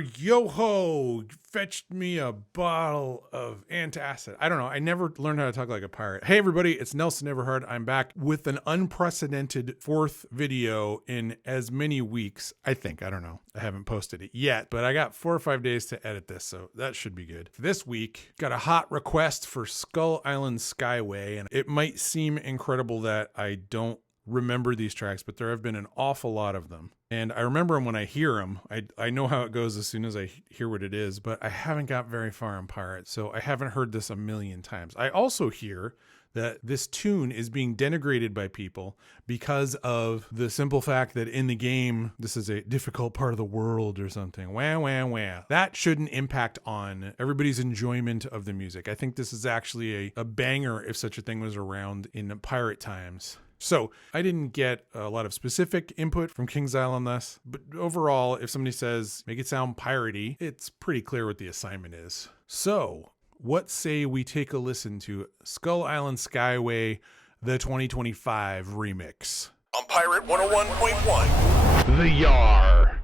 yo-ho, fetched me a bottle of antacid. I don't know. I never learned how to talk like a pirate. Hey, everybody, it's Nelson Everhart. I'm back with an unprecedented fourth video in as many weeks, I think. I don't know. I haven't posted it yet, but I got 4 or 5 days to edit this, so that should be good. This week, got a hot request for Skull Island Skyway, and it might seem incredible that I don't remember these tracks, but there have been an awful lot of them. And I remember them when I hear them. I know how it goes as soon as I hear what it is, but I haven't got very far in Pirate, so I haven't heard this a million times. I also hear that this tune is being denigrated by people because of the simple fact that in the game, this is a difficult part of the world or something. Wah, wah, wah. That shouldn't impact on everybody's enjoyment of the music. I think this is actually a banger if such a thing was around in pirate times. So I didn't get a lot of specific input from Kings Island on this, but overall, if somebody says, make it sound piratey, it's pretty clear what the assignment is. So what say we take a listen to Skull Island Skyway, the 2025 remix? On Pirate 101.1. The Yar.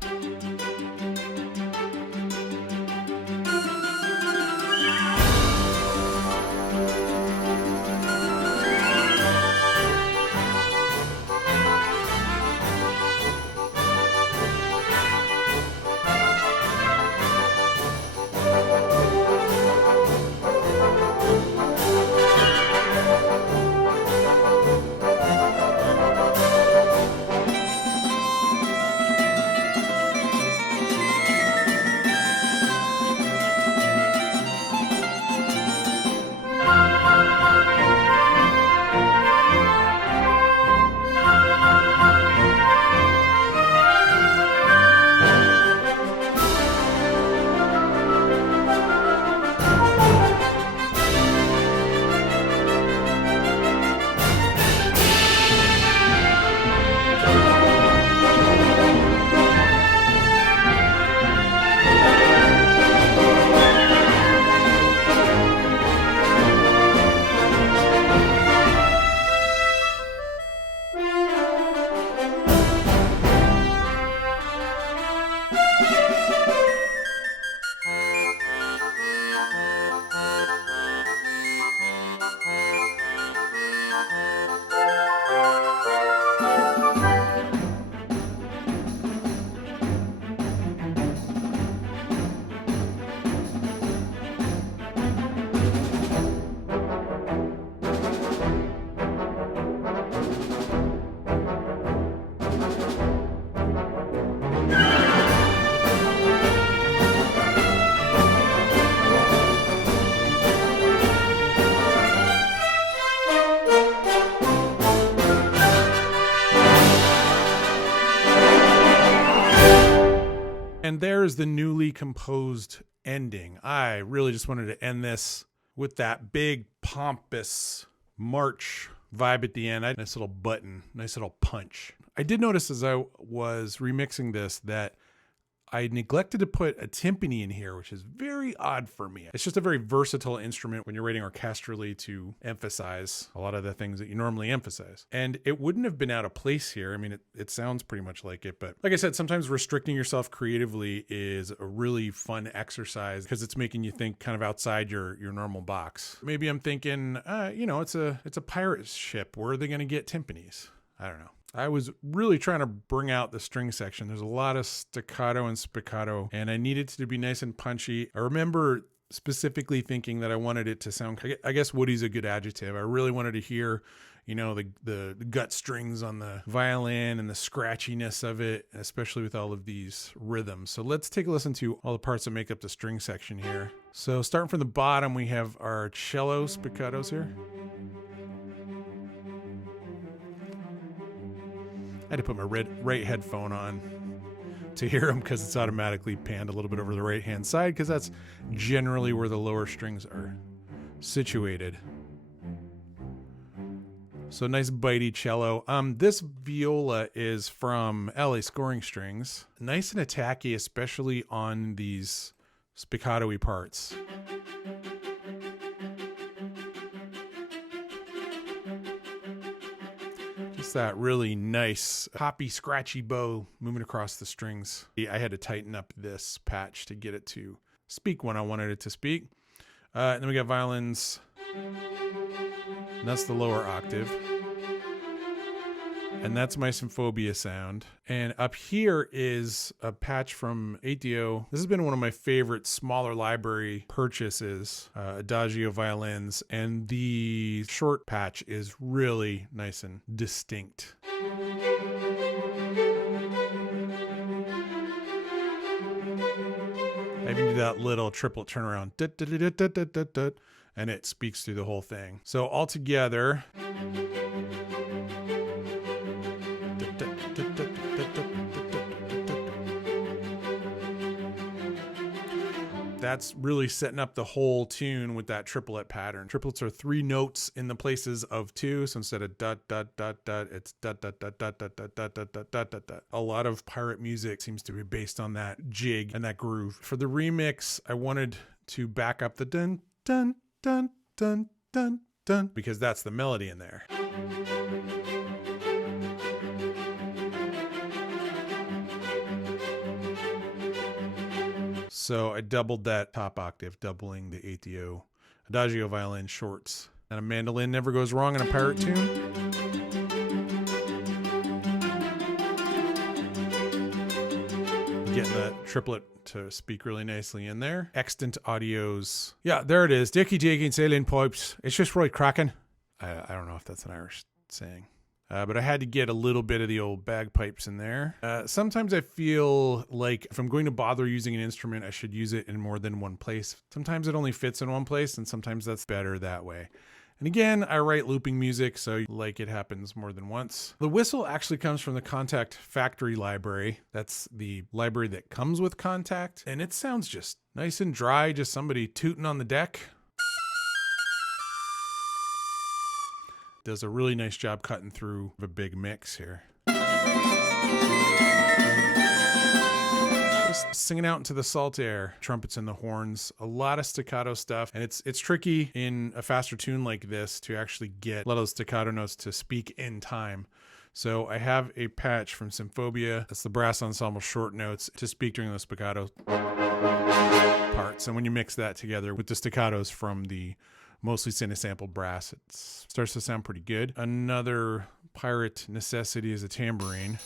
And there's the newly composed ending. I really just wanted to end this with that big pompous march vibe at the end. Nice little button, nice little punch. I did notice as I was remixing this that I neglected to put a timpani in here, which is very odd for me. It's just a very versatile instrument when you're writing orchestrally to emphasize a lot of the things that you normally emphasize. And it wouldn't have been out of place here. I mean, it sounds pretty much like it, but like I said, sometimes restricting yourself creatively is a really fun exercise because it's making you think kind of outside your normal box. Maybe I'm thinking, it's a pirate ship. Where are they going to get timpanis? I don't know. I was really trying to bring out the string section. There's a lot of staccato and spiccato, and I needed it to be nice and punchy. I remember specifically thinking that I wanted it to sound, I guess Woody's a good adjective. I really wanted to hear, the gut strings on the violin and the scratchiness of it, especially with all of these rhythms. So let's take a listen to all the parts that make up the string section here. So starting from the bottom, we have our cello spiccatos here. I had to put my right headphone on to hear them because it's automatically panned a little bit over the right hand side because that's generally where the lower strings are situated. So nice bitey cello. This viola is from LA Scoring Strings. Nice and attacky, especially on these spiccato-y parts. that really nice hoppy, scratchy bow moving across the strings. I had to tighten up this patch to get it to speak when I wanted it to speak. And then we got violins. And that's the lower octave. And that's my Symphobia sound. And up here is a patch from ATO. This has been one of my favorite smaller library purchases, Adagio violins. And the short patch is really nice and distinct. I even do that little triplet turnaround. And it speaks through the whole thing. So all together... That's really setting up the whole tune with that triplet pattern. Triplets are 3 notes in the places of 2. So instead of dot, dot, dot, dot, it's dot, dot, dot, dot, dot, dot, dot, dot, dot, dot, dot, dot. A lot of pirate music seems to be based on that jig and that groove. For the remix, I wanted to back up the dun, dun, dun, dun, dun, dun, because that's the melody in there. So I doubled that top octave, doubling the ATO Adagio violin shorts. And a mandolin never goes wrong in a pirate tune. Getting that triplet to speak really nicely in there. Extant audios. Yeah, there it is. Dicky digging sailing pipes. It's just right cracking. I don't know if that's an Irish saying. But I had to get a little bit of the old bagpipes in there. Sometimes I feel like if I'm going to bother using an instrument, I should use it in more than one place. Sometimes it only fits in one place, and sometimes that's better that way. And again, I write looping music, so like it happens more than once. The whistle actually comes from the Contact Factory library. That's the library that comes with Contact. And it sounds just nice and dry, just somebody tooting on the deck. Does a really nice job cutting through a big mix here. Just singing out into the salt air, trumpets and the horns, a lot of staccato stuff. And it's tricky in a faster tune like this to actually get a lot of those staccato notes to speak in time. So I have a patch from Symphobia. That's the brass ensemble short notes to speak during those spiccato parts. And when you mix that together with the staccatos from the mostly sampled brass, it starts to sound pretty good. Another pirate necessity is a tambourine.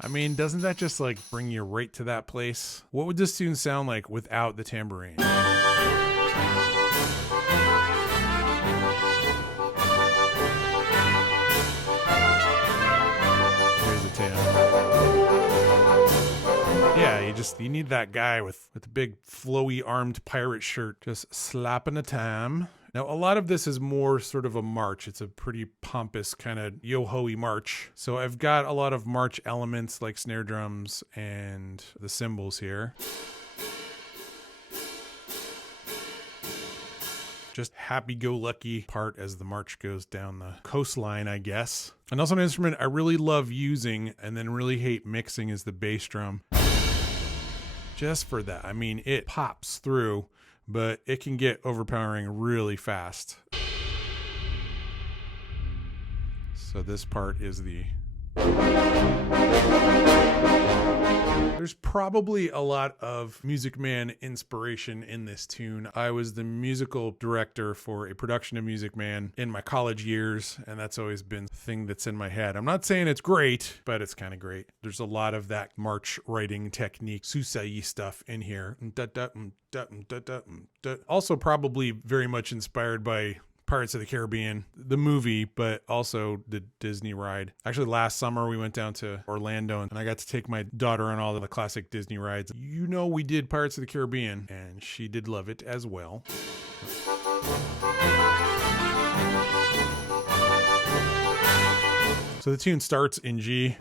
I mean, doesn't that just like bring you right to that place? What would this tune sound like without the tambourine? Here's the tam. Yeah, you need that guy with the big flowy armed pirate shirt just slapping a tam. Now, a lot of this is more sort of a march. It's a pretty pompous kind of yo-ho-y march. So I've got a lot of march elements like snare drums and the cymbals here. Just happy-go-lucky part as the march goes down the coastline, I guess. And also an instrument I really love using and then really hate mixing is the bass drum. Just for that. I mean, it pops through, but it can get overpowering really fast. So this part is the... There's probably a lot of Music Man inspiration in this tune. I was the musical director for a production of Music Man in my college years, and that's always been the thing that's in my head. I'm not saying it's great, but it's kind of great. There's a lot of that march writing technique, susai stuff in here. Also probably very much inspired by Pirates of the Caribbean, the movie, but also the Disney ride. Actually, last summer we went down to Orlando and I got to take my daughter on all of the classic Disney rides. You know, we did Pirates of the Caribbean and she did love it as well. So the tune starts in G.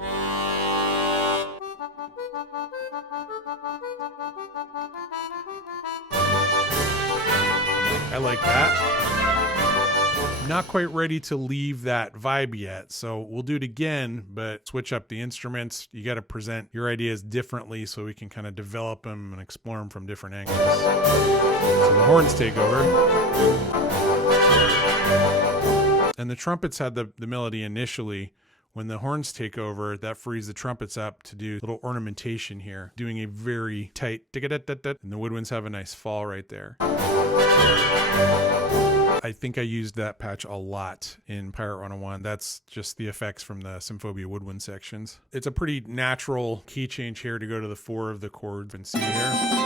I like that. Not quite ready to leave that vibe yet, so we'll do it again, but switch up the instruments. You got to present your ideas differently so we can kind of develop them and explore them from different angles. So the horns take over. And the trumpets had the melody initially. When the horns take over, that frees the trumpets up to do a little ornamentation here, doing a very tight tick-a-dat-dat-dat, and the woodwinds have a nice fall right there. I think I used that patch a lot in Pirate 101. That's just the effects from the Symphobia woodwind sections. It's a pretty natural key change here to go to the 4 of the chords and C here.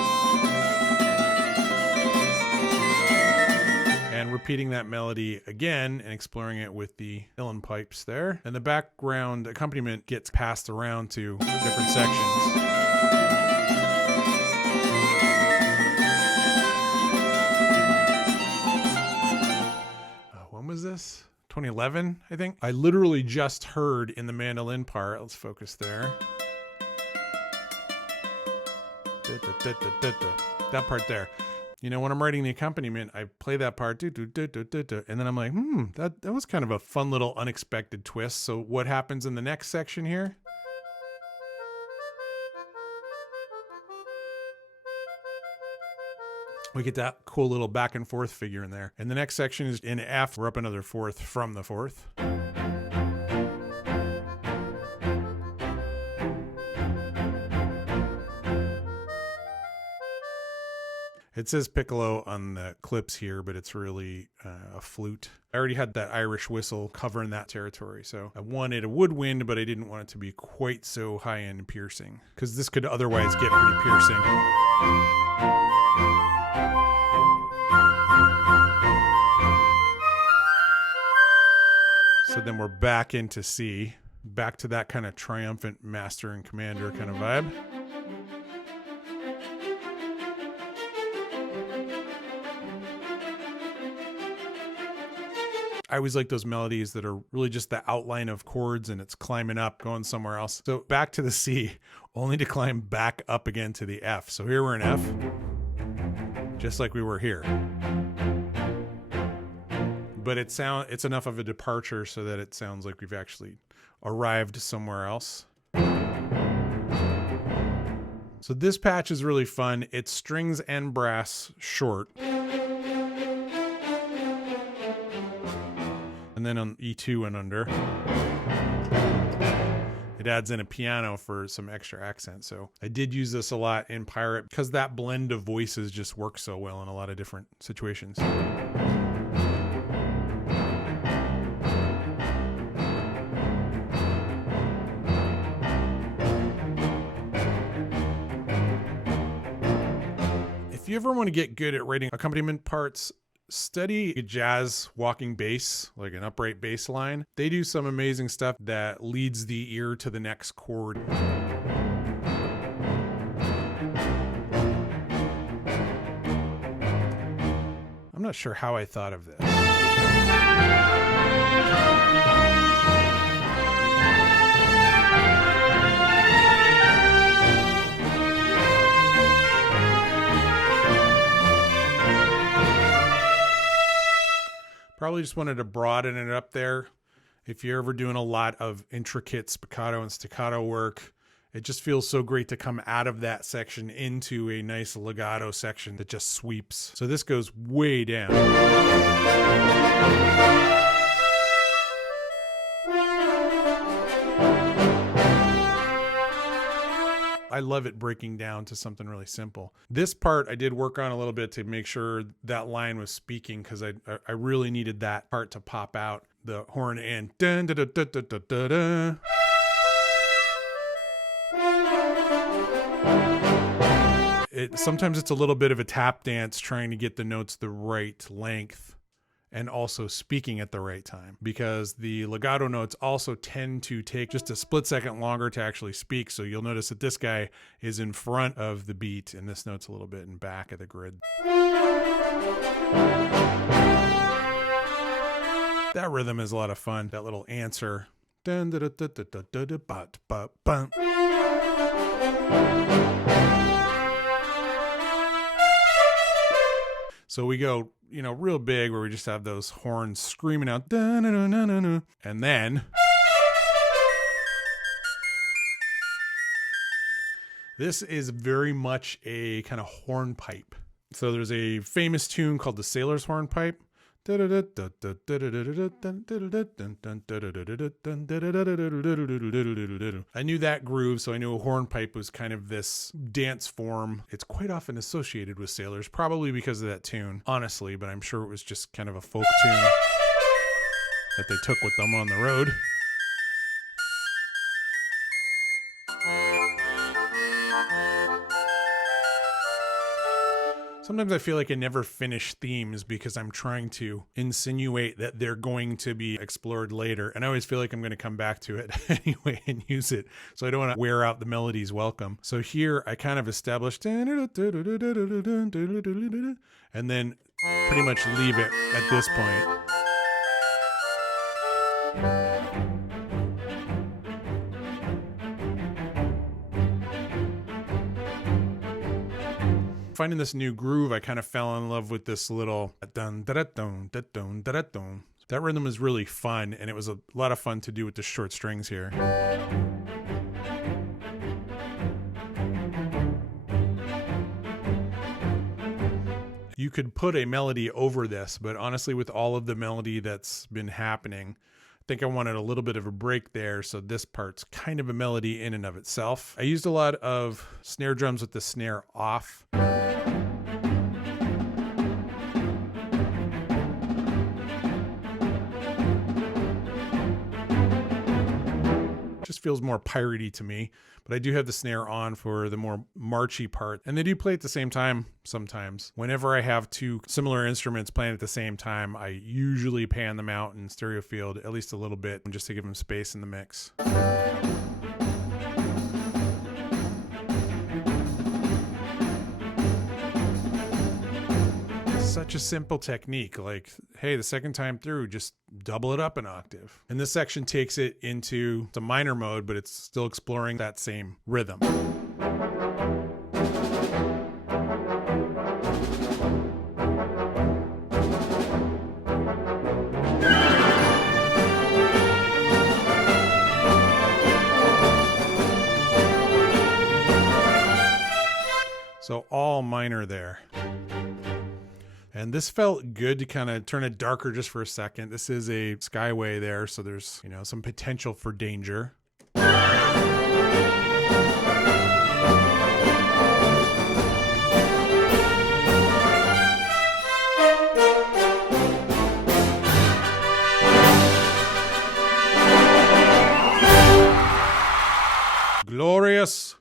And repeating that melody again and exploring it with the uilleann pipes there. And the background accompaniment gets passed around to different sections. When was this? 2011, I think. I literally just heard in the mandolin part. Let's focus there. That part there. You know, when I'm writing the accompaniment, I play that part, and then I'm like, that was kind of a fun little unexpected twist. So what happens in the next section here? We get that cool little back and forth figure in there. And the next section is in F. We're up another 4th from the 4th. It says piccolo on the clips here, but it's really a flute. I already had that Irish whistle covering that territory, so I wanted a woodwind, but I didn't want it to be quite so high-end and piercing, because this could otherwise get pretty piercing. So then we're back into C, back to that kind of triumphant master and commander kind of vibe. I always like those melodies that are really just the outline of chords and it's climbing up, going somewhere else. So back to the C, only to climb back up again to the F. So here we're in F, just like we were here. But it's enough of a departure so that it sounds like we've actually arrived somewhere else. So this patch is really fun. It's strings and brass short. And then on E2 and under, it adds in a piano for some extra accent. So I did use this a lot in Pirate because that blend of voices just works so well in a lot of different situations. If you ever want to get good at writing accompaniment parts, study a jazz walking bass, like an upright bass line. They do some amazing stuff that leads the ear to the next chord. I'm not sure how I thought of this. Probably just wanted to broaden it up there. If you're ever doing a lot of intricate spiccato and staccato work, it just feels so great to come out of that section into a nice legato section that just sweeps. So this goes way down. I love it breaking down to something really simple. This part I did work on a little bit to make sure that line was speaking because I really needed that part to pop out. The horn and dun, da, da, da, da, da, da, da. Sometimes it's a little bit of a tap dance trying to get the notes the right length and also speaking at the right time, because the legato notes also tend to take just a split second longer to actually speak. So you'll notice that this guy is in front of the beat and this note's a little bit in back of the grid. That rhythm is a lot of fun. That little answer. Dun, da, da, da, da, da, da, da, ba, ba, ba. So we go, real big where we just have those horns screaming out, and then this is very much a kind of hornpipe. So there's a famous tune called the Sailor's Hornpipe knew that groove, so I knew a hornpipe was kind of this dance form. It's quite often associated with sailors, probably because of that tune, honestly, but I'm sure it was just kind of a folk tune that they took with them on the road. Sometimes I feel like I never finish themes because I'm trying to insinuate that they're going to be explored later. And I always feel like I'm going to come back to it anyway and use it. So I don't want to wear out the melody's welcome. So here I kind of established and then pretty much leave it at this point. Finding this new groove, I kind of fell in love with this little dun da da dun da dun da da dun. That rhythm is really fun, and it was a lot of fun to do with the short strings here. You could put a melody over this, but honestly, with all of the melody that's been happening, I think I wanted a little bit of a break there, so this part's kind of a melody in and of itself. I used a lot of snare drums with the snare off. Just feels more piratey to me, but I do have the snare on for the more marchy part, and they do play at the same time sometimes. Whenever I have two similar instruments playing at the same time, I usually pan them out in stereo field at least a little bit just to give them space in the mix. Such a simple technique. Like, hey, the second time through, just double it up an octave. And this section takes it into the minor mode, but it's still exploring that same rhythm. So all minor there. And this felt good to kind of turn it darker just for a second. This is a Skyway there, so there's, you know, some potential for danger. Glorious.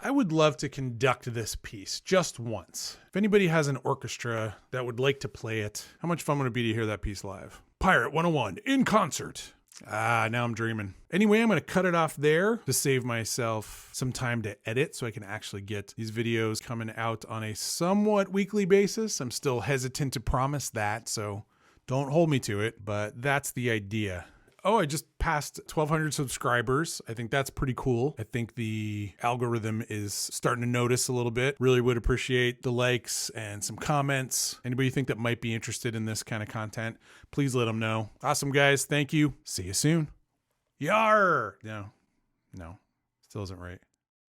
I would love to conduct this piece just once. If anybody has an orchestra that would like to play it, how much fun would it be to hear that piece live? Pirate 101 in concert. Now I'm dreaming. Anyway, I'm going to cut it off there to save myself some time to edit so I can actually get these videos coming out on a somewhat weekly basis. I'm still hesitant to promise that, so don't hold me to it, but that's the idea. Oh, I just passed 1,200 subscribers. I think that's pretty cool. I think the algorithm is starting to notice a little bit. Really would appreciate the likes and some comments. Anybody you think that might be interested in this kind of content, please let them know. Awesome, guys. Thank you. See you soon. Yar! No, still isn't right.